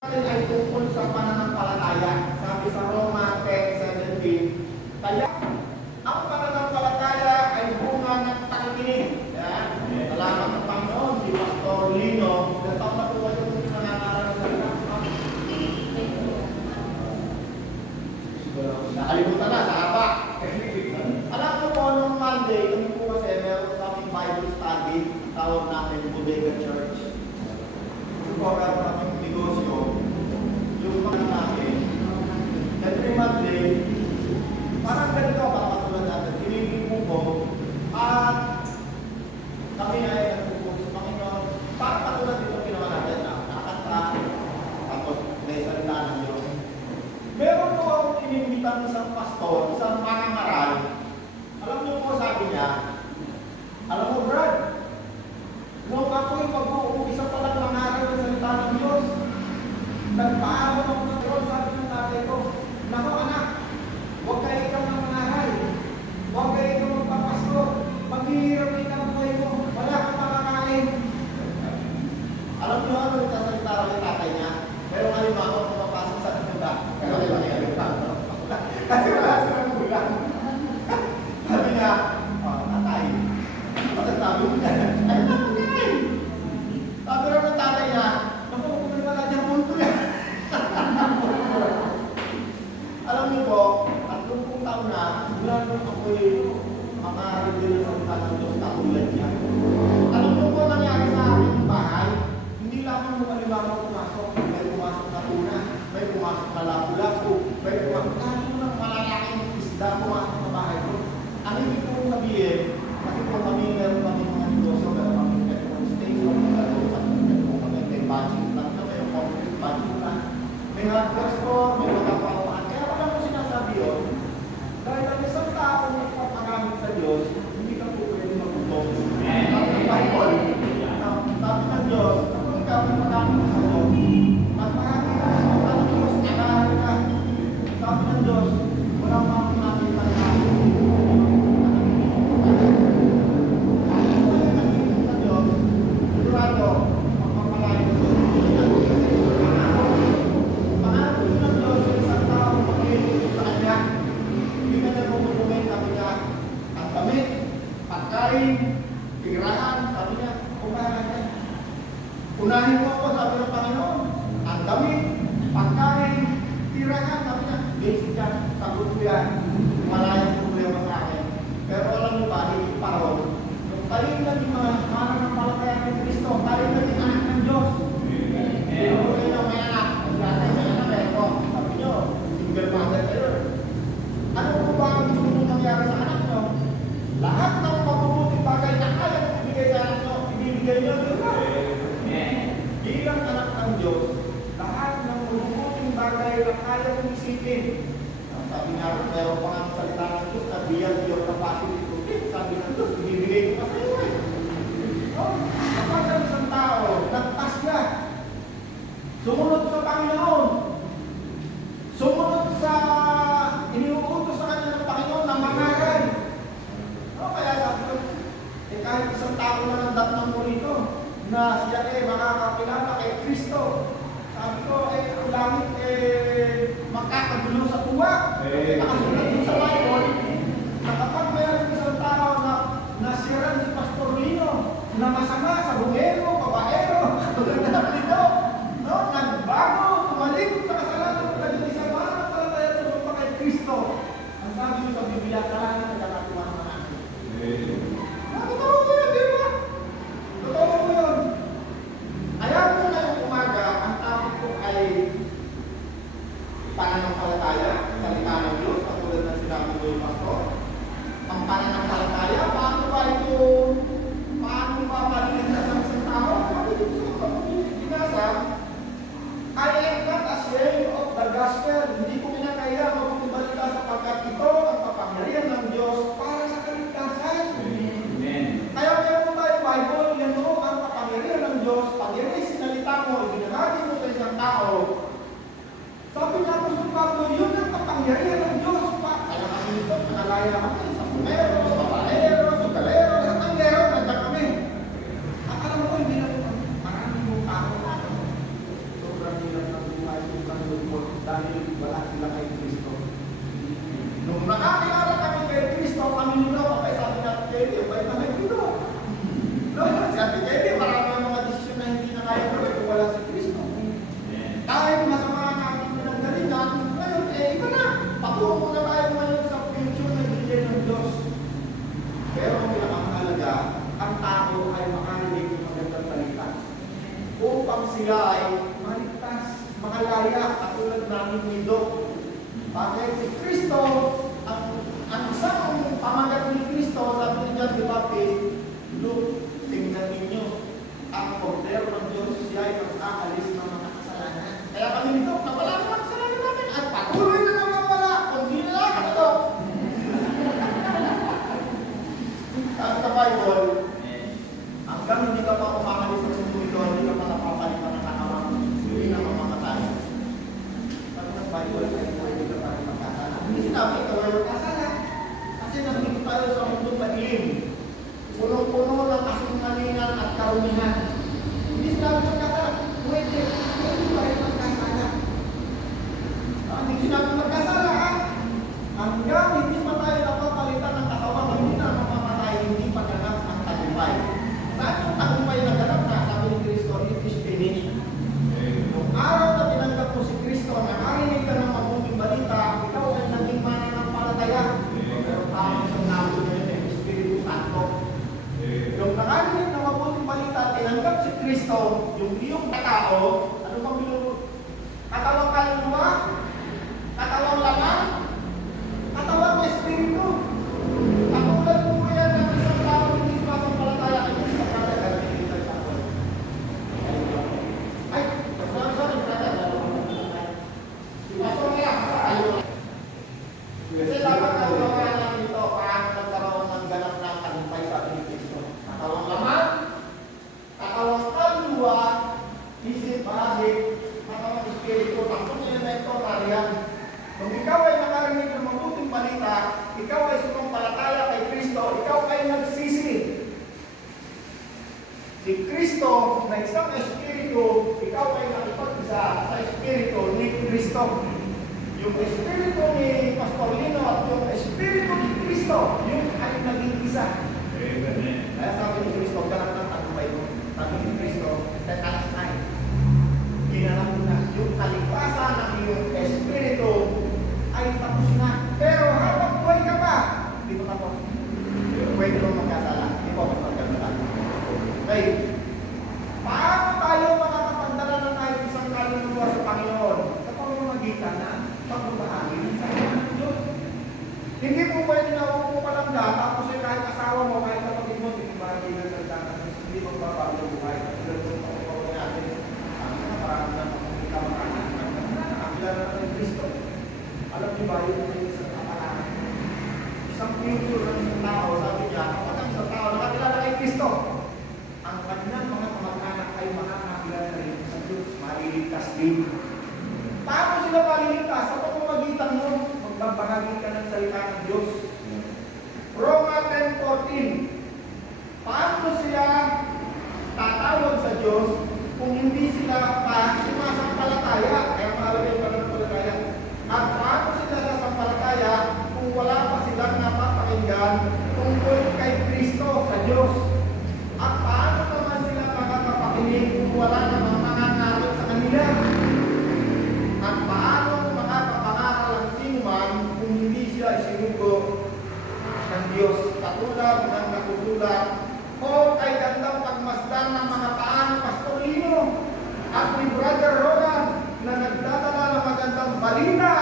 natin ay tungkol sa pananampalataya. Sabi sa Roma 10:17, kaya ang pananampalataya ay bunga ng pakikinig. Yan. Salamat sa Panginoon, si Pastor Lino. Nataon na po kayo kung nangangaral sa nakalimutan na sa haba. Alam mo po, nung Monday, kung po kasi meron kaming Bible study, tawag namin Bodega Church. Kung meron kaming negosyo, yung mga namin, every Monday, parang ganito, parang katulad natin, tinigil po at kami ay nagpupo sa Panginoon, parang katulad dito ginawa natin na nakakanta, tapos may salita ng Diyos. Meron po akong inimitang isang pastor, isang mangangaral. Alam niyo po, sabi niya, alam mo Brad, nung ako'y pag-uumpisa palang mangaral ng salita ng Diyos, nagpaalam ako sa Diyos, sabi ng tatay ko, nako anak, huwag kayo ikaw ng mangaral, huwag kayo ikaw magpapasto, maghihirap ikaw ang buhay mo, wala kang makakain. Alam niyo ano yung sasalita ng tatay niya? Pero ngayon ako pumapasok sa tunda. Kasi wala silang gulang. Sabi niya, tatay, masasabi mo niya, ay tatay! Sabi rin ng tatay niya, naku, kung wala diyang punto yan. Alam niyo po, 30 taon na, mula nung ako'y makaharap din sa salita ng Diyos katulad niya. Alam niyo po nangyari sa aking bahay, hindi lamang nung alimango pumasok, may pumasok na tuna, may pumasok na lapu-lapu, may pumasok na malalaking isda pumasok na bahay ko. Ang ibig ko sabihin, kasi kung kami meron kami mga negosyo, meron kami petrol station, meron kami may budget lang na, may corporate budget lang, may hardware store, may mga pauhan. Kaya wala ko sinasabi yun, dahil ang isang tao na papagamit sa Diyos, hindi ka po pwede magutong. Ang Bible, sabi ng Diyos, kung ikaw ay magamit sa Diyos, magpahagi ka sa mga ng Diyos, nakaharap ka. Sabi ng Diyos, walang mga pinakita na unahin mo ako, sabi ng Panginoon, ang damit, pagkain, tirahan, sabi niya, basic yan, sagot ko yan, malayang problema sa akin. Pero alam mo ba, hindi pa ron, nung tayo naging mga mananampalataya ng Kristo, tayo naging anak ng Diyos. Pero kung sa inyo may anak, sa atin may anak, pero sabi niyo, single mother kayo. Ano po ba ang gusto mong nangyari sa anak nyo? Lahat ng mabubuting bagay na kaya mong ibigay sa anak nyo, ibibigay nyo, di ba? Bilang anak ng Diyos, lahat ng mabubuting bagay na kaya mong isipin. Sabi nga, meron pa nga salita ng Diyos na beyond your capacity to think. Sabi ng Diyos, ibibigay ko pa sa iyo eh. Kapag ang isang tao, nagpas na, sumunod sa Panginoon, sumunod sa iniuutos sa kanya ng Panginoon na mangaral. Kaya sabi ko, kahit isang tao na nandat ng murito, na siya makakakilala kay Kristo. Sabi ko, ang langit makakagulo sa tuwa. Nakasulat sa Bible, na kapag mayroon isang tao na nasiran si Pastor Lino, na masama sa bungero, babaero, katulad nito, no? Nagbago, tumalikod sa kasalanan, naging isang mananampalataya sa lupa kay Kristo. Ang sabi niyo sa Biblia, kalahin na nakatuwa naman natin. Totoo ko yun, di ba? Totoo ko yun. Ayaw ko na yung umaga, ang topic ko ay pananampalataya, salita ng Diyos, katulad ng sinabi ko yung pastor. Ang pananampalataya, paano ba ito, paano ba maliligtas ng isang tao? Sabi dito sa binasa, I am not ashamed of the gospel. Hindi ko pinakaya magpapalita sapagkat ito ang kapangyarihan ng Diyos para sa kaligtasan. Kaya meron po tayo Bible, yan o, ang kapangyarihan ng Diyos, pag yan ay sinalita mo, ibinahagi mo sa isang tao, sabi niya po sa Pablo, yun ang kapangyarihan ng Diyos. Kaya kami nito, nakalaya kami sa pumero, sa babaero, sa galero, sa tanggero, nandiyan kami. At alam mo, hindi na ito, maraming yung tao, sobrang hirap ng malaya katulad namin ni Doc. Bakit? Si Kristo, ang isang pamagat ni Kristo, sabi ni John the Baptist, look, tingnan ninyo, ang order ng Diyos siya ay mag-aalis ng mga kasalanan. Kaya kami nito, nawala ng mga kasalanan namin at patuloy na nawawala, kundi na lang ito. At sa Bible, hanggang hindi ka pa umakalis sa mundo ito, hindi ka pa napapalitan ng katawan, hindi na mamamatay. Pag ng Bible, ay hindi ka pa rin magkasala. Hindi sinabi ito ay magkasala. Kasi nandito tayo sa mundo madilim. Puno-puno ng kasinungalingan at karumihan. Hindi sinabi magkasala. Pwede pa rin magkasala. Hindi sinabi magkasala, ha? Hanggang hindi pa tayo napapalitan ng katawan, hindi na mamamatay, hindi pa ganap ang tagumpay. Saan yung tagumpay na ganap na? Sabi ni Kristo, it is finished. Yung araw na tinanggap mo si Kristo, nakarinig ka ng mabuting balita, ikaw ay naging mananampalataya. Pero tama sa namin ngayon ng Espiritu Santo. Yung nakarinig ng mabuting balita, tinanggap si Kristo, yung iyong katao, ano bang binubuo? Katawang kaluluwa? Katawang laman? Katawang Espiritu? Katulad mo yan ng isang tao hindi sumasampalataya kay Kristo kada gagawin tayo sa ako. Ay, sorry, pasok nga, ayaw. Kasi dapat kaulawanan natin ito paano nagkaroon ng ganap ng tagumpay sa ating Kristo. Katawang laman, katawang kaluluwa, isip, bahagi, katawang Espiritu, tampon elemento nariyan. Kung ikaw ay nakarinig ng mabuting balita, ikaw ay sumampalataya kay Kristo, ikaw ay nagsisi. Si Kristo na isang Espiritu, ikaw ay nakipag-isa sa Espiritu ni Kristo. Yung Espiritu ni Pastor Lino at yung Espiritu ni Kristo, yung ay naging isa. Amen. Kaya sabi ni Kristo, ganap ng tagumpay mo. Sabi ni Kristo, tetalas na. Ginanap mo na yung kalikasan ng iyong Espiritu ay tapos na. Pero habang buhay ka pa, hindi pa tapos. Pwede mo magkasala. Hindi pa mas magkasala. Okay. Paano tayo makakapagdala ng kahit isang kaluluwa sa Panginoon? Sa pamamagitan na pagbabahagi ng salita ng Diyos. Hindi po pwede na upo ka lang dyan, tapos ay kahit asawa mo, kahit kapatid mo, hindi bahagi ng salita ng Diyos. Hindi magbabago ang buhay. Kasi doon po ako natin, ang parang na makikita makakita. Nakakilala na ng Kristo. Alam niyo ba yun yung isang kapalaran? Isang picture ng isang tao, sabi niya, kapag ang isang tao nakakilala kay Kristo, ang kanilang mga kamag-anak ay makakakilala rin sa Diyos, maliligtas din. Paano sila maliligtas? Sa pamamagitan mo, magbabahagi ka ng salita ng Diyos. Roma 10:14. Paano sila tatawag sa Diyos kung hindi sila pa sumasampalataya? Kaya mahalagay pa ng palataya. At paano sila sasampalataya kung wala pa silang napapakinggan tungkol kay Kristo sa Diyos? At paano naman sila makakapakinig kung wala namang nangangaral sa kanila? At paano makakapangaral ang sinuman kung hindi siya isinugo ng Diyos? Katulad ng nasusulat, o kay gandang pagmasdan ng mga paan ni Pastor Lino at ni Brother Roland na nagdadala ng magandang balita.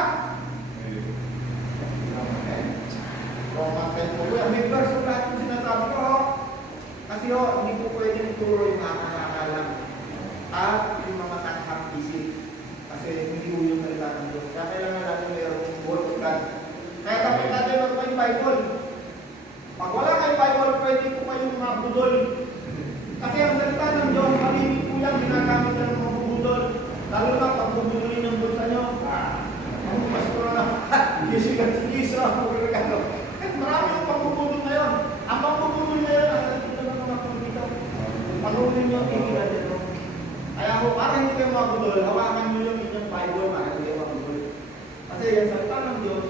Roma 10:14. May verse lahat yung sinasabi ko, kasi hindi ko pwedeng ituro yung nakakaalam at yung mga taghap-isip. Kasi hindi ko yung salita ng Diyos. Kaya kailangan natin mayroong word of God. Kaya dapat natin mag-find Bible. Pag wala kayong Bible, pwede po kayong mga budol. Kasi ang salita ng Diyos, malimit po yan, ginagamit ng mga budol. Lalo na pag bubudulin ng bulsa nyo, ang pastor na, gisigat-sigisa, pagkakalo. Marami yung pambubudol ngayon. Ang pambubudol ngayon, ang salita ng mga pulpito. Pag-uulin nyo, tingin dito. Kaya po, para hindi kayo mga budol, hawakan nyo yung inyong Bible, para hindi kayo mga budol. Kasi yung salita ng Diyos,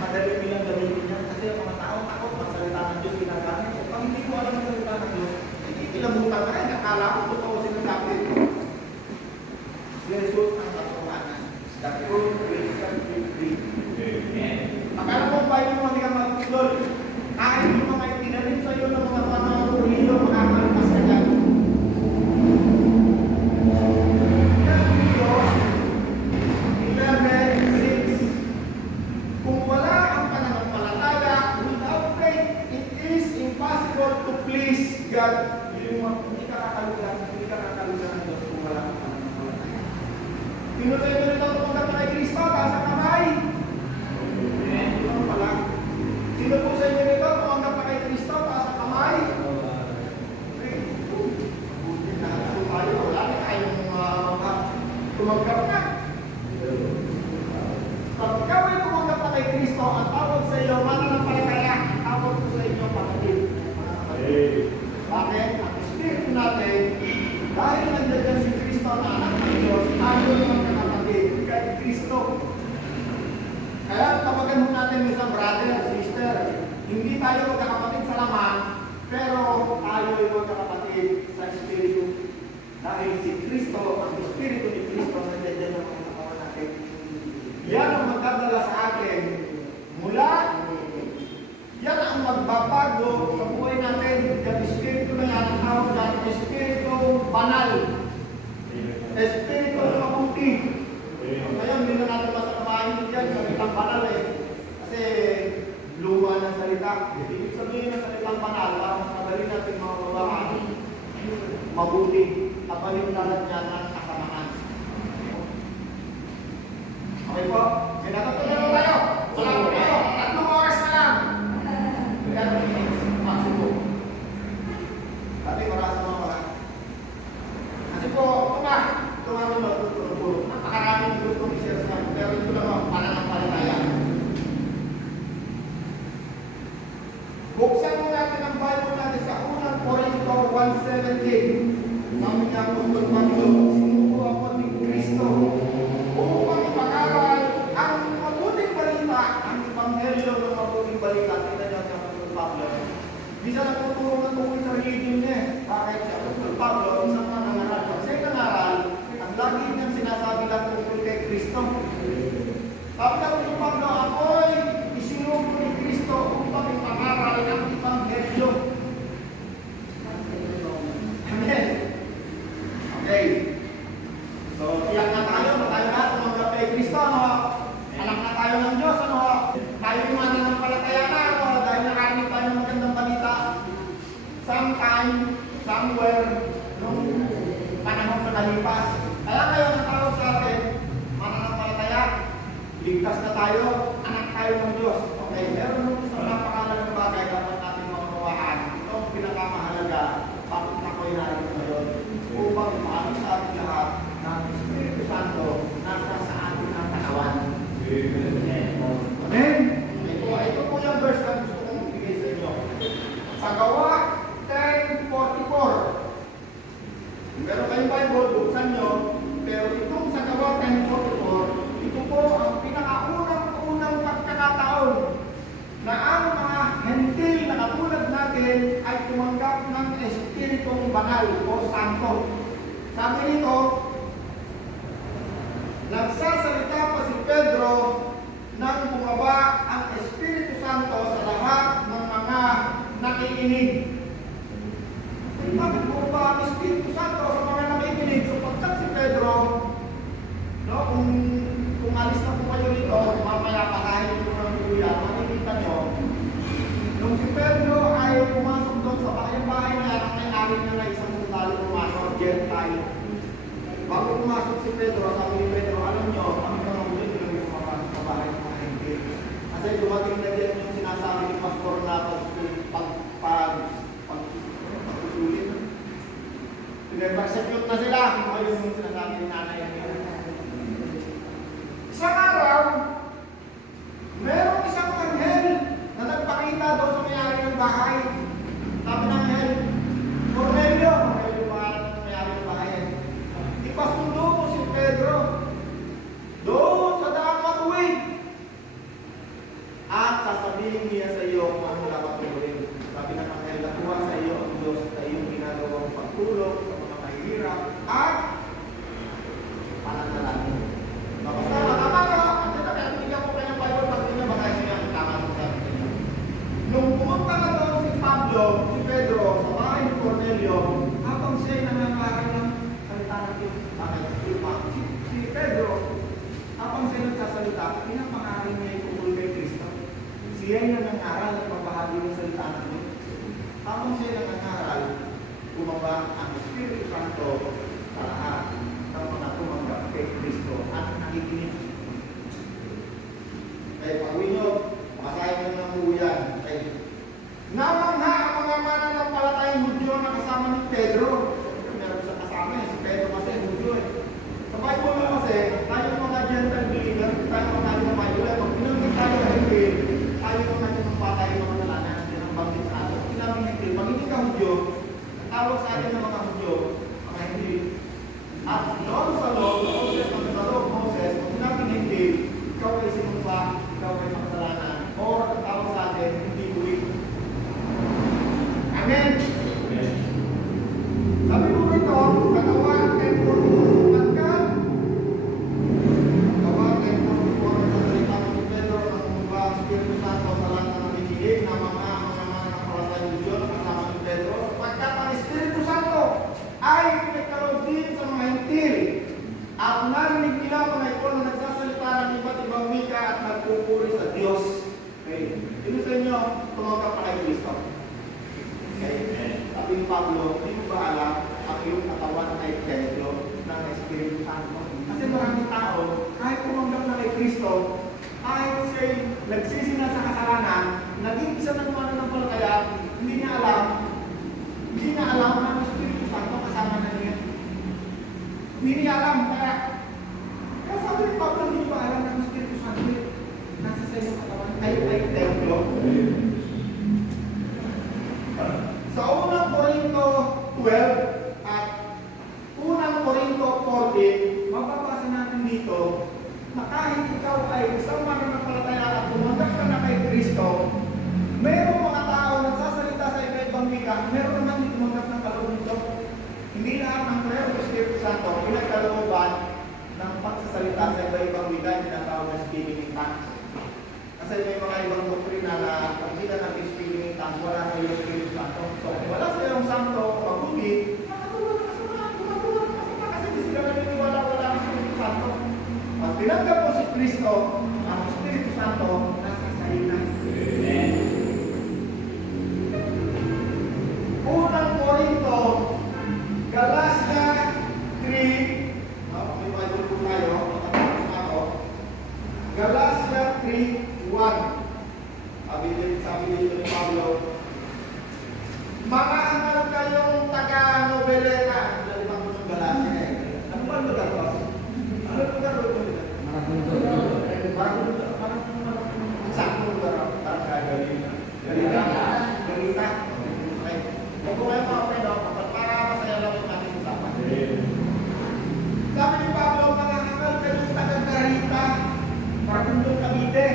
madali bilang gamitin yan. Kasi ang mga tao takot, magsalita ng Diyos ginagamit. Pag hindi ko alam ang salita ng Diyos, hindi kilabutan ka rin. Akala ko totoo sinasabi. Si Jesus ang katotohanan. The truth will set you free. Amen. Akala mo ba yung mga hindi ka magtulol? Kahit yung mga itinanim sa iyo ng mga panahon o hilo, makakalpas ka dyan. Yan ang Diyos, Sino sa inyo nito tumanggap na kay Kristo? Taas ang kamay. Ito pala. Sino po sa inyo nito tumanggap na kay Kristo? Taas ang kamay. Buti na tayo. Wala na tayong tumanggap na. Pag ikaw ay tumanggap na kay Kristo, ang tawag sa iyo, mananampalataya. Ang tawag ko sa inyo, kapatid. Bakit? Ang Espiritu natin, dahil nandiyan si Kristo na anak ng Diyos, tayo naman kapatid kay Kristo. Kaya tawagan mo natin isang brother, sister, hindi tayo magkakapatid sa laman, pero tayo ay magkakapatid sa Espiritu. Dahil si Kristo, ang Espiritu ni Kristo, nandiyan ang mga katawan natin. Yan ang magdadala sa atin mula, yan ang magbabago sa buhay natin. Yung Espiritu na yan, ang tawag yan, Espiritu banal. Espiritu na mabuti. Ngayon, hindi na natin masamahin dyan, salitang banal eh. Kasi luma ng salita. Ibig sabihin ng salitang banal, para mas madali natin mga babahan, mabuti. At palimtalan niya ng kasamaan. Okay po? Sinatatuloy na tayo. Wala po tayo. 3 oras na lang. 30 minutes. Maximum. Dati marasa mga. Kasi po, ito nga naman tutulong. Napakaraming gustong i-share sa akin. Pero ito lang ang pananampalataya. Buksan mo natin ang Bible natin sa unang Corinto 1:17. Sabi niya Apostol Pablo, sinuko ako ni Kristo upang ipag-aral ang mabuting balita, ang Ebanghelyo ng mabuting balita. Tingnan niya si Apostol Pablo. Bisa nagtuturo ng tungkol sa religion niya. Bakit si Apostol Pablo, isang nangangaral. Kasi nangaral, ang lagi niyang sinasabi lang tungkol kay Kristo. Sabi niya Apostol Pablo, ako'y isinuko ni Kristo upang ipag-aral ang Ebanghelyo. Amen. Okay. So, tiyak na tayo na tumanggap kay Kristo, ano? Anak na tayo ng Diyos, ano? Tayo yung mananampalataya na, ano? Dahil nakarinig tayo ng magandang balita. Sometime, somewhere, nung panahon na nalipas. Kaya kayo natawag sa atin, mananampalataya, ligtas na tayo, anak tayo ng Diyos. Okay, meron nung isang napakalagang bagay dapat natin maunawaan. Ito ang pinakamahalaga, bakit ako'y narito ngayon. Upang ipaano sa ating lahat ng Espiritu Santo nasa sa ating ang katawan. Amen? Ito po yung verse na gusto kong ibigay sa inyo. Sa Gawa 10:44. Pero kayong Bible, buksan nyo. Pero itong sa Gawa 10:44, ito po ang pinakaunang pagkakataon na ang mga hentil na katulad natin ay tumanggap ng Espiritong Banal o Santo. Sabi nito, nagsasalita pa si Pedro nang bumaba ang Espiritu Santo sa lahat ng mga nakikinig. Bakit bumaba ang Espiritu Santo sa mga nakikinig? Sapagkat si Pedro, no, kung alis na po kayo rito, mamaya pakahin ko ng kuya, makikita nyo, nung si Pedro ay pumasok doon sa bahay niya, ang may-ari niya na isang sundalo pumasok, Gentile. Bago pumasok si Pedro, sabi ni Pedro, alam nyo, ang mga ulit yung pumasok sa bahay ng mga hindi. Kasi dumating na din yung sinasabi ni Pastor na pagsusulit. Pinag-persecute na sila, kung yung sinasabi ni nanay niya. Isang araw, merong isang anghel na nagpakita doon sa may-ari ng bahay. Sabi ng anghel, Cornelio, ang may-ari ng bahay. Ipasundo mo si Pedro doon sa daang matuwid. At sasabihin niya sa iyo kung ano dapat gawin. Sabi ng anghel, nakuha sa iyo ang Diyos sa iyong ginagawang pagtulong sa mga mahihirap at pananalangin. Basta makamano, andyan na kaya binigyan ko kayo ng Bible pag niya baka niya ang tama ng sabi sa inyo. Nung pumunta na doon si Pablo, si Pedro, sa bahay ni Cornelio, habang siya'y nangangaral ng salita ng Diyos, si Pedro, habang siya'y nagsasalita, pinapangaral niya yung tungkol kay Kristo. Siya'y nangangaral at magbahagi ng salita ng Diyos. Habang siya'y nangangaral, bumaba ang Espiritu Santo sa lahat ng mga tumanggap kay Kristo. nakikinig. Kaya pag-uwi nyo, makasahin nyo ng uyan. Namangha ang mga mananampalatayang Hudyo na kasama ni Pedro. Meron siya kasama eh, si Pedro kasi Hudyo eh. Sa Bible kasi, tayo mga gentle believer, tayo mga tayo ng Bible, pag pinunod tayo ng Hudyo, tayo mga patay ng mga nalanan, din ang banggit sa atin. Kinaming Hudyo, pag hindi ka Hudyo, ang tawag sa atin ng mga Hudyo, mga hindi. At noon sa loob, Moses, pag kinaming hindi, ikaw ay sinumpa, ikaw ay makasalanan, o ang tawag sa atin, hindi buwig. Amen. Sabi mo ito, Katawan 10:44 pagkat Katawan 10:44 nagsalita mo si Pedro ng mga Espiritu Santo sa lahat ng nakikinig na mga nakapalatayang Hudyo na kasama ni Pedro sapagkat ang Espiritu Santo ay pinagkaroon din sa mga hintil at narinig nila mga ito na nagsasalita ng iba't ibang wika at nagpupuri sa Diyos. Okay. Ito sa inyo, tumanggap pa kay Kristo. Okay. Sabi ni Pablo, hindi mo ba alam ang iyong katawan ay templo ng Espiritu Santo? Kasi maraming tao, kahit tumanggap na kay Kristo, kahit siya'y nagsisina sa kasalanan, naging isa ng mananampalataya, hindi niya alam na ang Espiritu Santo kasama na niya. Hindi niya alam, kaya sabi ni Pablo, hindi mo ba alam na ang Espiritu Santo nasa sa iyong katawan ay templo? Sa unang Korinto 12 at unang Korinto 14, mababasa natin dito na kahit ikaw ay isang mananampalataya at tumanggap ka na kay Kristo, mayroong mga tao nagsasalita sa iba-ibang wika, mayroon naman hindi tumanggap ng kaloob nito. Hindi lahat ng prayer of Espiritu Santo pinagkalooban ng pagsasalita sa iba-ibang wika yung tinatawag na speaking in tongues. Kasi may mga ibang doktrina na pag hindi na nag-speaking in tongues, wala sa iyo Espiritu Santo. So, kung wala sa iyong Santo, pag-uwi, nakatulog ka sa kasi hindi sila naniniwala wala ang Espiritu Santo. Pag tinanggap mo si Kristo, ang Espiritu Santo, nasa sa iyo na. Amen. Unang Korinto, Galatia 3, may Bible po tayo, matapos na ako. Galatia 3:1. Sabi dito ni Pablo, mga angal kayong taga-Nobeleta. Lalibang ko ng Galatia eh. Ano ba ang lugar ko? Ano lugar ko ito? Parang saktong lugar ako. Parang Galita. Galita. Kung kayo mga friend, para masaya lang yung natin usapan. Sabi ni Pablo, mga angal kayong taga-Garita. Parang doon Cavite.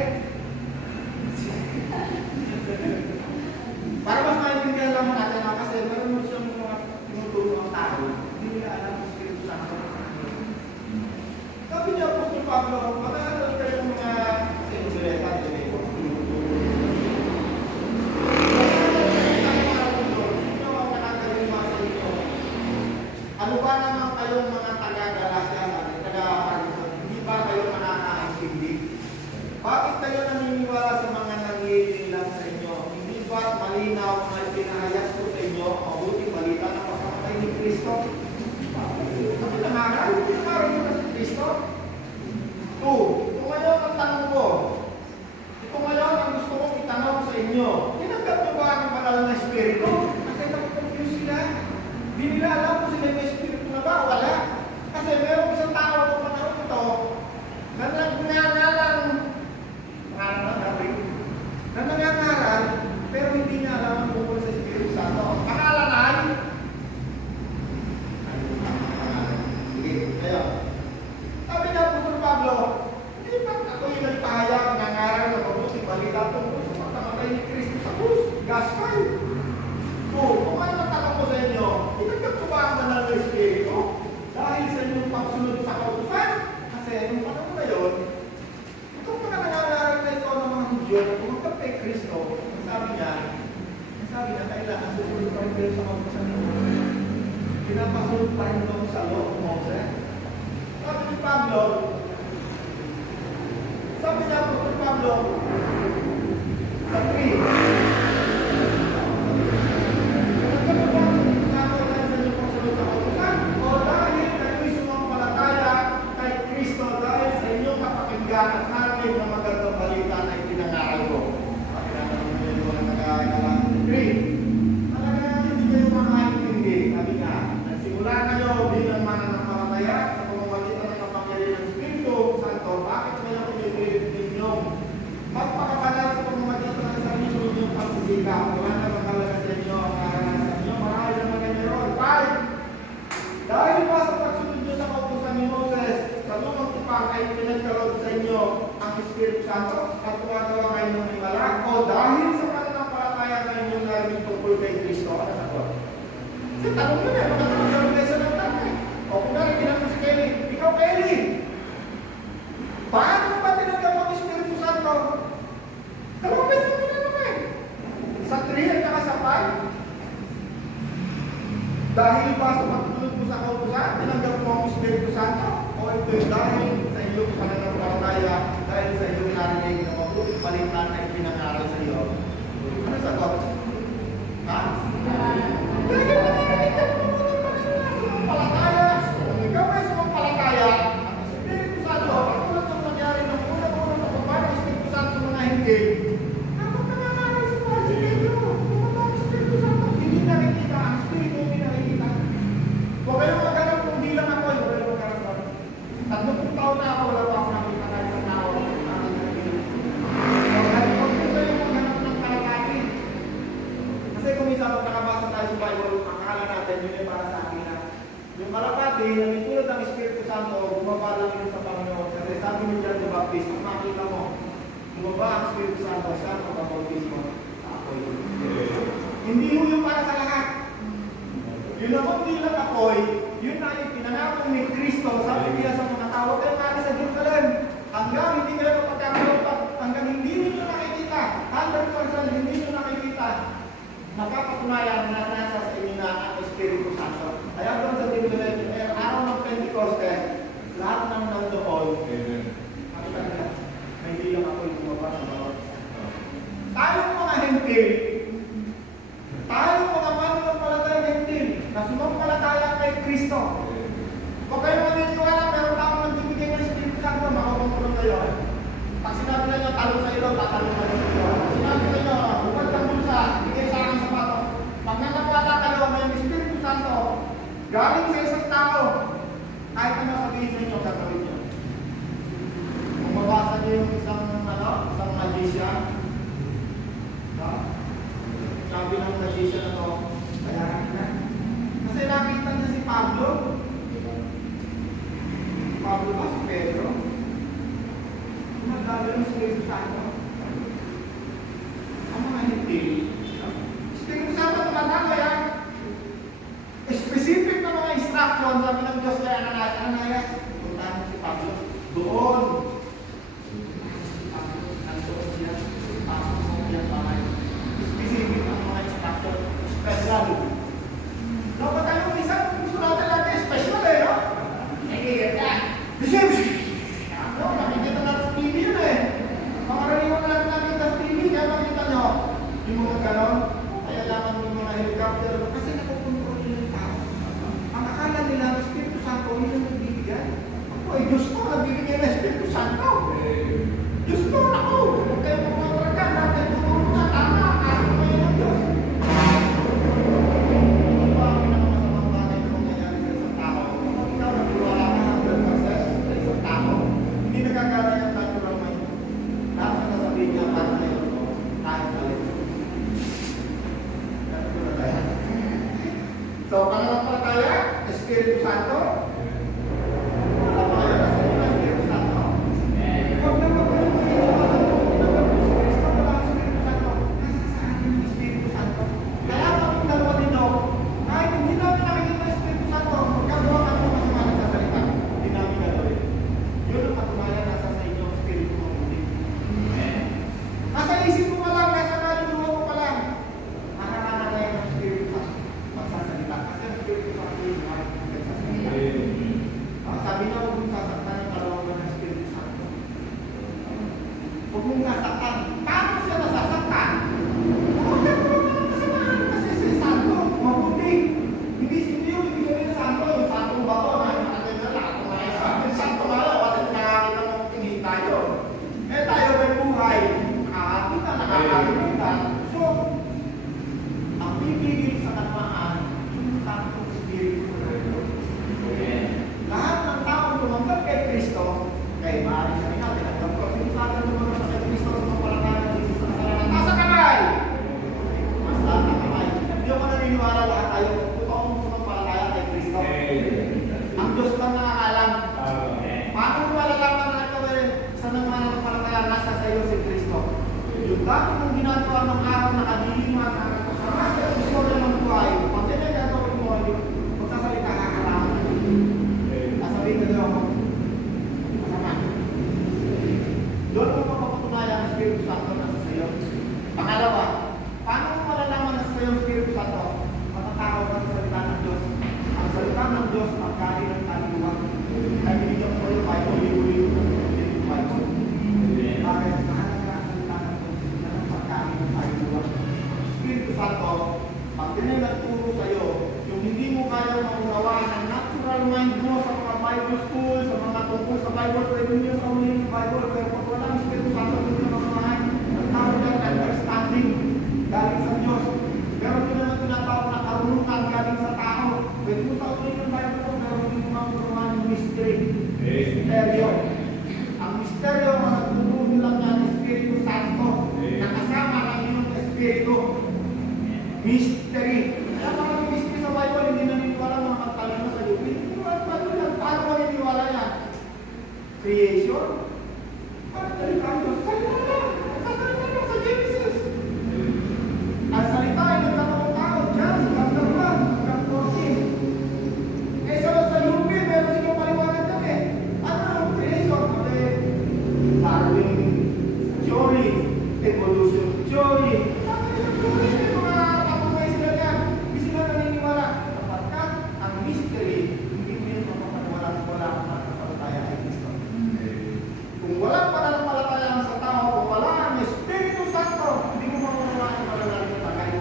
Para mas maintindihan lang natin kasi meron mo siyang mga tinutulong ang tao. Hindi nila alam ang Espiritu Santo. Sabi niya po si Pablo, mag-aaral kayong mga sinubeleta, ano ba naman kayong mga taga-Galatia, taga-Corinto? Hindi ba kayo nakakaintindi? Bakit kayo naniniwala sa mga nangyayari sa inyo? Hindi ba malinaw na pinahayag ko sa inyo ang mabuting balita na pagkamatay ni Kristo? Sabi nangaral, pinangaral ko na si Kristo. Ito ngayon ang tanong ko. Ito ngayon ang gusto kong itanong sa inyo. Tinanggap niyo ba ang banal na Espiritu? Kasi nag-confuse sila. Hindi nila alam kung sila may Espiritu na ba? Wala. Kasi mayroong isang tao kung panahon ito na nagngangalang na nangangaral pero hindi niya alam ang tungkol sa Espiritu Santo. Ang pangalan ay kaya sabi na Apostol Pablo, hindi ba ako yung nagpahayag nangaral na mabuting balita tungkol sa pagkamatay ni Kristo sa krus? Gospel. Kung ano natanong ko sa inyo, tinanggap ko ba ang banal na Espiritu dahil sa inyong pagsunod sa kautusan? Kasi nung panahon na yun, itong mga nangangaral na ito ng mga Hudyo na tumanggap kay Kristo, sabi niya, kailangan susunod pa rin kayo sa kautusan ng Moses. Pinapasunod pa rin ito sa law of Moses. Sabi ni Pablo, sabi niya po ni Pablo, sa 3, sa pakinggan at narinig ng magandang balita na ipinangaral ko. Pakinggan mo yung mga nag-aaral ng degree. Talaga hindi kayo makaintindi. Sabi nga, nagsimula kayo bilang mananampalataya sa pamamagitan ng kapangyarihan ng Espiritu Santo. Bakit kayo pinipilit ninyong magpakabanal sa pamamagitan ng sarili ninyong pagsisikap? Wala na magkalaga sa inyo ang karanan sa inyo. Marami naman kayo ron. Why? Dahil pa sa pagsunod nyo sa kautusan ni Moses, sa lumang tipang ay pinagkaroon sa inyo ang Espiritu Santo at tumagawa kayo ng himala, o dahil sa pananampalataya na inyong narinig tungkol kay Kristo. Ano sa ko? Kasi tanong mo na, magkakaroon kayo sa nagtanong. O kung nga, tinanong si Kelly, ikaw Kelly, paano ba tinanggap ang Espiritu Santo? Dalawang beses mo tinanong eh. Sa 3 at saka sa 5. Dahil ba sa pagtulog mo sa kautusan, tinanggap mo ang Espiritu Santo? O ito dahil sa iyong pananampalataya, dahil sa iyong narinig na mabuting balita na ipinangaral sa iyo? Ano sa to? Ha? Dahil narinig ka ng mabuting balita sa palataya. Kung ikaw ay sumampalataya, ang Espiritu Santo, katulad ng nangyari ng unang-unang pagbabago ng Espiritu Santo sa mga hindi, dapat nangangaral sa mga Espiritu. Kung ang Espiritu Santo, hindi nakikita ang Espiritu. Huwag kayong maghanap kung di lang ako, huwag kayong maghanap ako. 30 taon na ako, wala pa ako nakita kahit sa tao. Huwag kayong maghanap ng kalakati. Kasi kung isa pag nakabasa tayo sa Bible, akala natin, yun yung para sa akin na yung kalakati, nagtulad ng Espiritu Santo, bumaba lang yun sa Panginoon. Kasi sabi ni John the Baptist, kung makita mo, bumaba ang Espiritu Santo, siya ang pagpapautismo. Ako yun. Hindi mo yung para sa lahat. Yun naman bilang ako'y, yun na yung pinangako ni Kristo, sabi niya sa mga tao, kayo nga sa Jerusalem, hanggang hindi kayo mapagkakaroon, hanggang hindi ninyo nakikita, 100% hindi ninyo nakikita, nakapatunayan na nasa sa inyo na ang Espiritu Santo. Kaya doon sa Jerusalem, araw ng Pentecostes, lahat ng nandoon, makita nila, may bilang ako'y bumaba sa bawat isa. Tayong mga hentil, tayong mga mananampalataya ng hentil, na sumampalataya kay Kristo. Kung kayo maniniwala, meron taong nagbibigay ng Espiritu Santo, makakungkulong kayo. Pag sinabi na nyo, talong sa ilo, tatalong kayo sa ilo. Pag sinabi na nyo, bukad ng bulsa, bigay sa akin sapatos. Pag nanapala kayo, may Espiritu Santo, galing sa isang tao, kahit ano sabihin sa inyo, gagawin nyo. Kung mabasa nyo yung isang magician, sabi ng magician na to, bayaran na. Kasi nakita niya si Pablo. Pablo ba si Pedro? Nagdala ng Espiritu Santo. Ang mga hindi. Espiritu Santo naman kaya specific na mga instruction sabi ng Diyos kay Ananias. Puntahan mo si Pablo. Doon. Nandoon siya. Pasok mo siyang bahay. Specific na mga instruction. Special. Dapat tayo minsan, gusto natin natin special eh, no? Nagigit ka. Kasi, nakikita natin sa TV yun eh. Pangaraniwan natin nakita sa TV, kaya makita nyo. Yung mga ganon, kaya laman yung mga helicopter, kasi nakukontrol nila yung tao. Ang akala nila, ang Espiritu Santo, hindi na nagbibigay. Ako ay Diyos ko, nagbibigay ng Espiritu Santo. Diyos ko, ako. Huwag kayo magkontrakan, natin tutulong na tama, kasi kayo ng Diyos. So, pananampalataya, Espiritu Santo. Wala pa kayo na sa inyo ng Espiritu Santo? Huwag na magpapalala po, tinanggap po si Kristo, wala ang Espiritu Santo. Nasa sa atin yung Espiritu Santo. Kaya kaming dalawa nito, kahit hindi namin nakikita ang Espiritu Santo, magkagawa ka ng masama nagsasalita. Hindi namin gagawin. Yun ang patunayan, nasa sa inyo ang Espiritu mabuti. Nasa isip mo pa lang, nasa kaluluwa mo pa lang. Nakakanayan ang Espiritu Santo. Magsasalita. Kasi ang Espiritu Santo yung nagsasalita. Sabi niya, huwag mong sasaktan yung kalawang ng Espiritu Santo. Huwag mong sasaktan. Paano siya nasasaktan? Huwag ka naman kasamaan kasi si Santo, mabuti. Hindi yung ibig sabihin Santo, yung Santong bato na yung nakaganda lahat ng mga isa. Yung Santo nga lang, kasi nakakita mong tinihita yun. Dati mong ginagawa ng araw na kadiliman, na kasama sa episode ng buhay, pag yan ang gagawin mo, magsasalita ka kalaman. Kasabihin ka daw, masama. Doon mo mapapatunayan ang Espiritu Santo na sa sayo. Pangalawa, paano mo malalaman na sa sayo ang Espiritu Santo? Matatakaw ka sa salita ng Diyos. Ang salita ng Diyos, pagkain ng kaliwag. Kaya binigyan ko yung Bible, libo-libo ng Bible. Bakit? Mahalaga ang salita ng Diyos. Yan ang pagkain ng kaliwag. Espiritu Santo, pag din nagturo sa'yo, yung hindi mo kaya maunawaan ang natural mind mo sa mga Bible school, sa mga tungkol sa Bible, pwede nyo sa ulit ng Bible, pero pag wala ang Espiritu Santo, hindi nyo mamamahan. Ang tawag yan, understanding, galing sa Diyos. Pero hindi naman tinatawag na karunungan galing sa tao. Pwede mo sa ulit ng Bible, pero hindi mo mamamahan yung mystery. Misteryo. Ang misteryo, ang nagtuturo lang yan, Espiritu Santo, nakasama ng iyong Espiritu. Mystery. Kaya mga mystery sa Bible, hindi naniniwala mga magtalino sa iyo. Hindi mo ang Bible yan. Paano mo naniniwala yan? Creation? Parang salita ang Diyos. Salita lang. Sasalita lang sa Genesis. Ang salita ay nagkakaroon tao. Diyan, sa chapter 1, hanggang 14. Eh, sa UP, meron silang paliwanag yan eh. Ano ang creation? Okay. Darwin theory, evolution theory. Kung walang pananampalataya sa tao, kung wala ang Espiritu Santo, hindi mo maunawaan ang malalalim na bagay.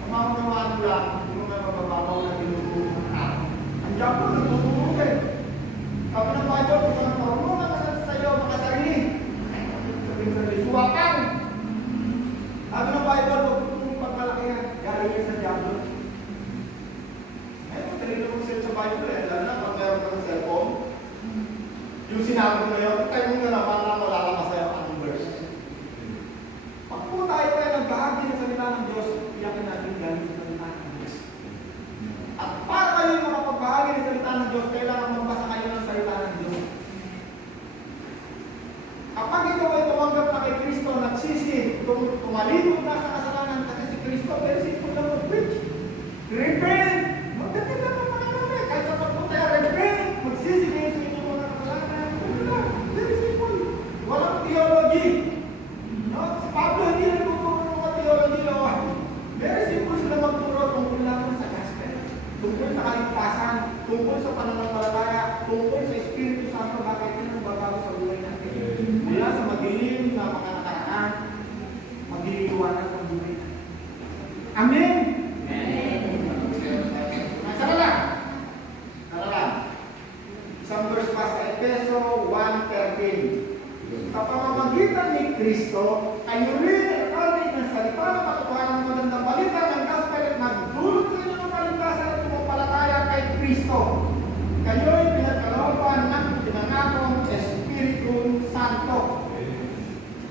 Ang maunawaan mo lang, hindi mo nga mabababaw na tinuturo ng tao. Ang Diablo, nagtuturo eh. Sabi ng Bible, kung saan marunungan na sa iyo, makasarili. Sabihin sa iyo, suwakan. Sabi ng Bible, huwag kung pagkalaki yan, galing yan sa Diablo. Eh, matalino mo sa Bible eh, lalo na pag meron ka ng cellphone. Yung sinabi mo na yun, kayo nga naman na malalama sa'yo anong verse. Pag po tayo ay nagbahagi ng salita ng Diyos, iyakin natin galing sa salita ng Diyos. At para kayo makapagbahagi ng salita ng Diyos, kailangan magbasa kayo ng salita ng Diyos. Kapag ikaw ay tumanggap na kay Kristo, nagsisi, tumalikod na sa kasalanan kasi si Kristo, very simple lang mag-preach. Repent! Magdating lang ang mga namin. Kahit sa pagpunta, repent! Magsisi kayo sa inyong mga kasalanan. Very simple. Walang theology. No? Si Pablo hindi nagtuturo ng mga theology. No? Very simple sila magturo tungkol lang sa gospel. Tungkol sa kaligtasan. Tungkol sa pananampalataya. Tungkol sa Espiritu Santo. Bakit yun ang babago sa buhay natin? Mula sa madilim na mga nakaraan, magliliwanag ang buhay natin. Amen? Amen. Sana lang. Isang verse pa sa Efeso 1:13. Sa pamamagitan ni Kristo, kayo rin nagkaroon ng salita ng katotohanan ng magandang balita ng gospel at nagdulot sa inyo ng kaligtasan at sumampalataya kay Kristo. Kayo ay pinagkalooban ng pinangakong Espiritu Santo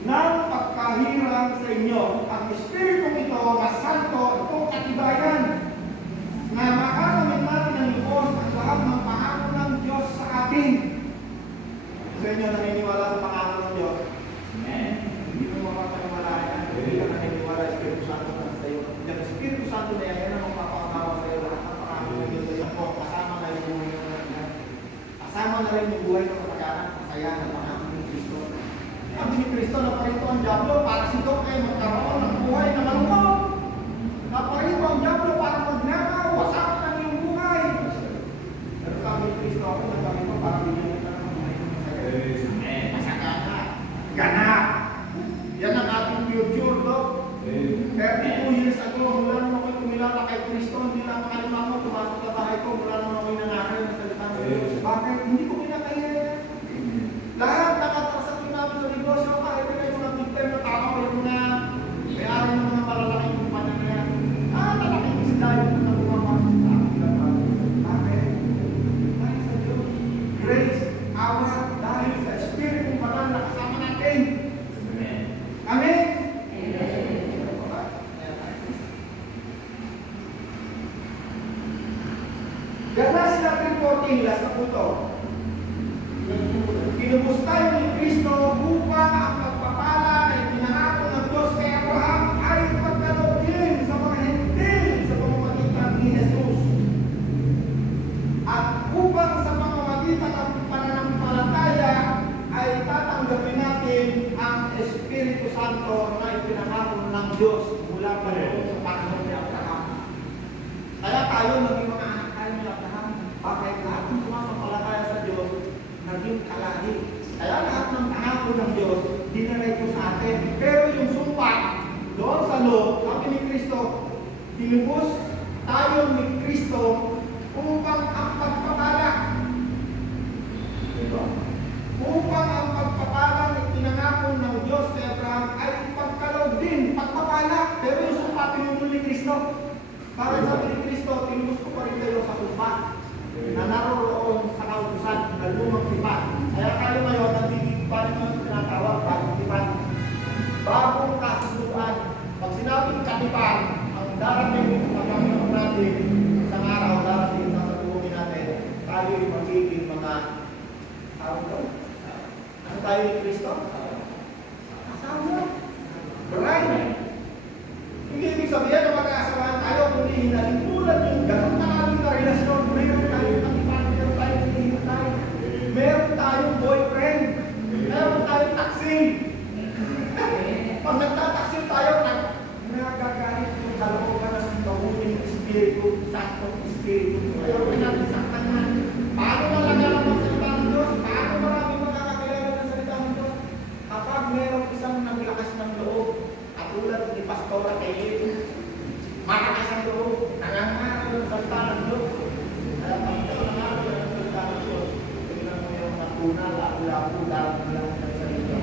ng pagkahirang sa inyo. Ang Espiritu ito na Santo, itong katibayan na makakamit natin ng Diyos ang lahat ng pangako ng Diyos sa atin. Sa inyo naniniwala sa pangako ng Diyos? Amen. Hindi mo mapapaniwalaan. Hindi ka naniniwala sa Espiritu Santo na sa iyo. Yung Espiritu Santo na yan ang magpapakamawa sa iyo. Lahat ng pangako ng Diyos sa iyo. Kasama na rin yung buhay ng mga. Kasama na rin yung buhay ng kapaganan. Masaya ng pangako ng Kristo. Sabi ni Kristo na parito ang Diablo para si Dok ay magkaroon ng buhay na malungkot. Naparito ang Diablo para magnakaw. Wasak ng iyong buhay. Pero sabi ni Kristo ako nagkawin mo para bigyan ka ng buhay ng masaya. Masagana. Ganap. Yan ang ating future, Dok. 32 years ago, mula nung ako'y kumilala kay Kristo, hindi lang makalimutan mo, tumasok sa bahay ko, mula nung ako'y nangaral na salita ng Diyos. Bakit? Hindi ko pinakaya. Lahat nakatransaksyon namin sa negosyo, kahit may mga big time na tao, yung mga may-ari ng mga malalaking kumpanya na yan. Talaking isda yung mga bumapasok sa akin. Bakit? Dahil sa Diyos. Grace, awa, dahil sa Espiritu Banal na kasama natin. Amen. Amen? Galas natin 14, last na po ito. Kinubos tayo ni Kristo upang ang pagpapala na ipinangako ng Diyos kay Espiritu Santo na ipinangako ng Diyos mula pa noon sa panahon ni Abraham. Kaya tayo naging mga anak tayo ni Abraham. Bakit? Lahat ng sumasampalataya sa Diyos naging kalahi. Kaya lahat ng pangako ng Diyos dinalay ko sa atin. Pero yung sumpa doon sa loob, sabi ni Kristo, tinubos tayo ni Kristo upang ang pagpapala. Diba? Upang ang pagpapala na tinangako ng Diyos kay Abraham ay pagkaloob din, pagpapala. Pero yung sumpa tinubos ni Kristo. Bakit sabi ni Kristo, tinubos ko pa rin kayo sa sumpa na naroon sa kautusan na lumang tipan. Kaya kayo ngayon, nandito yung tinatawag bagong tipan. Bagong kasunduan. Pag sinabing katipan, ang darating pagkakaroon natin isang araw, darating sa satuhin natin, tayo ay magiging mga tao doon. Ano tayo ni Kristo? Asawa. Bride. Hindi ibig sabihin na magkakasamahan tayo, kundi hinalimulan yung ganun kalalim na relasyon. Meron tayong katipan, meron tayong hinihintay. Meron tayong boyfriend. Meron tayong taksil. Pag nagtataksil tayo, nagagalit yung kalooban ng kabuting Espiritu, Santong Espiritu. Ayaw ko natin saktan na. Paano malagalang ang salita ng Diyos? Paano maraming makakakilala ng salita ng Diyos? Kapag merong isang naglakas ng loob, katulad ni Pastora Kaylin, malakas ang loob, nangangaral ng salita ng Diyos. Kaya pag nangangaral ng salita ng Diyos, tingnan mo yung natuna, labo-labo, labo-labo ng salita.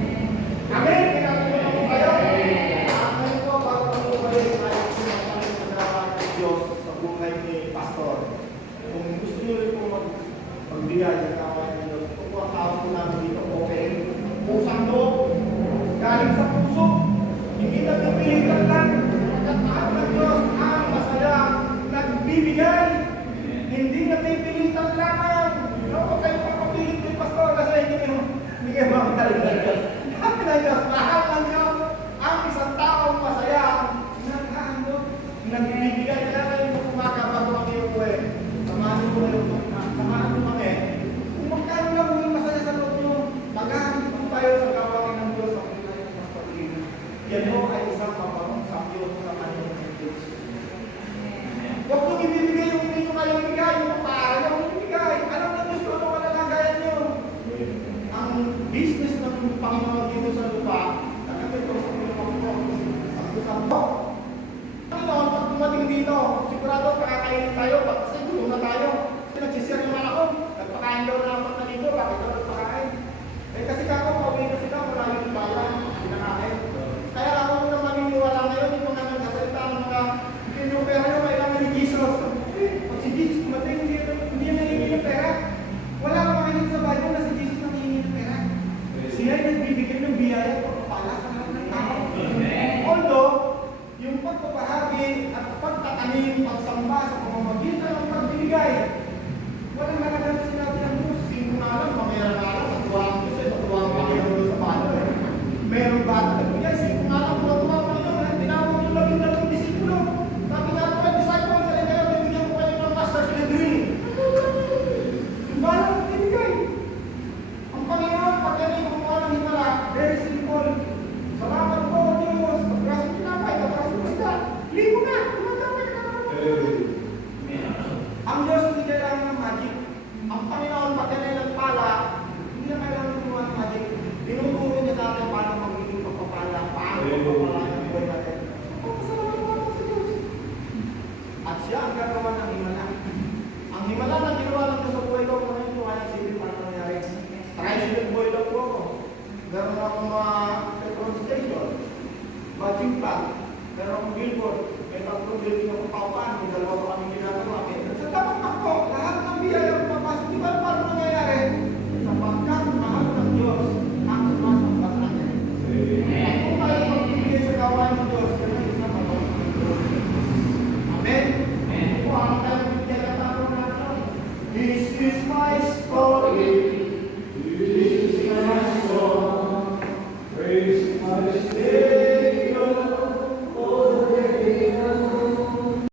Amen! Pinagpunan mo kayo! Amen po, bago kami umalis, ayaw sinamanin sa naman ng Diyos sa buhay ni Pastor. Kung gusto nyo rin po magbigay sa kawan ng Diyos, kung po ang tawag po namin dito, okay? Pusang loob, galing sa puso, hindi nagpipilitan lang, at mahal ng Diyos ang masaya nagbibigay, hindi nagpipilitan lang. Huwag kayo papapilit ni Pastor kasi hindi kayo makakalik ng Diyos. Happy na Diyos, mahal ng Diyos, ang isang taong masaya, nagbibigay. Kaya kayo kung kumakabago kami yung buhay, samahan ko kayo, samahan ko kami. Kung magkano lang yung masaya sa loob nyo, maghahanap po tayo sa gawain ng Diyos ang pinay ng mas pag-ibig. Yan mo ay isang maparong sa Diyos sa kanyang ng Diyos. Huwag nyo ibibigay yung hindi nyo kayo ibigay, yung para nyo ibigay. Alam na Diyos kung ano malalagayan nyo. Ang business ng Panginoon dito sa lupa, nakapit ko sa Panginoon, pag-usap mo. Panginoon, pag dumating dito, sigurado pakakainin tayo, kasi gutom na tayo. Nagsisir yung anak ko, nagpakain daw na na dito, bakit daw nagpakain? Eh kasi kako, pauwi na sila, marami yung bayan, pinakain. Kaya ako nung maniniwala ngayon, yung mga nagsasalita ng mga pinupera nyo, kailangan ni Jesus. Pag si Jesus kumating, hindi na hihingi ng pera. Wala ka makinig sa Bible na si Jesus nang hihingi ng pera. Siya ay nagbibigay ng biyaya o pala sa lahat ng tao. Although, yung pagpapahagi at pagtatanim, pagsamba sa pamamagitan ng pagbibigay, walang nalagang sinabi ng Diyos. Sino na alam, mamaya na alam, matuwang Diyos eh, matuwang Panginoon doon sa paano eh. Meron ba at nagbigay? Sino na alam, matuwang Panginoon, tinawag yung 12 disipulo. Sabi nga po, disciples, ay kayo, bibigyan ko kayo ng master's degree. Yung ba lang nagbibigay? Ang Panginoon, pag yan ay kumuha ng himala, very simple. Salamat po, Diyos. Pagkasin tinapay, pagkasin basta. Libo na, tumatapay ka na. Ang Diyos hindi kailangan ng magic. Ang Panginoon, pag yan ay nagpala, hindi na kailangan gumawa ng magic. Tinuturo niya sa atin paano magiging pagpapala, paano pagpapala ng buhay natin. Pagpasalamat po ako sa Diyos. At siya ang gagawa ng himala. Ang himala na ginawa ng Diyos sa buhay ko, kung ano yung kaya isipin paano nangyari. Tricycle boy lang po ako. Meron akong mga petrol station, budging plan, meron akong billboard, may tatlong building akong paupan, may dalawa pa kami ginagawa. Sa tapat ako, lahat ng biyaya ang papasok. Di ba paano nangyayari? Sapagkat mahal ng Diyos ang sumasamba sa atin. At kung tayo magbibigay sa gawain ng Diyos, kaya isa mahal ng Diyos. Amen? Kung ano tayo bibigyan ng tanong natin? This is my story. This is my song. Praise my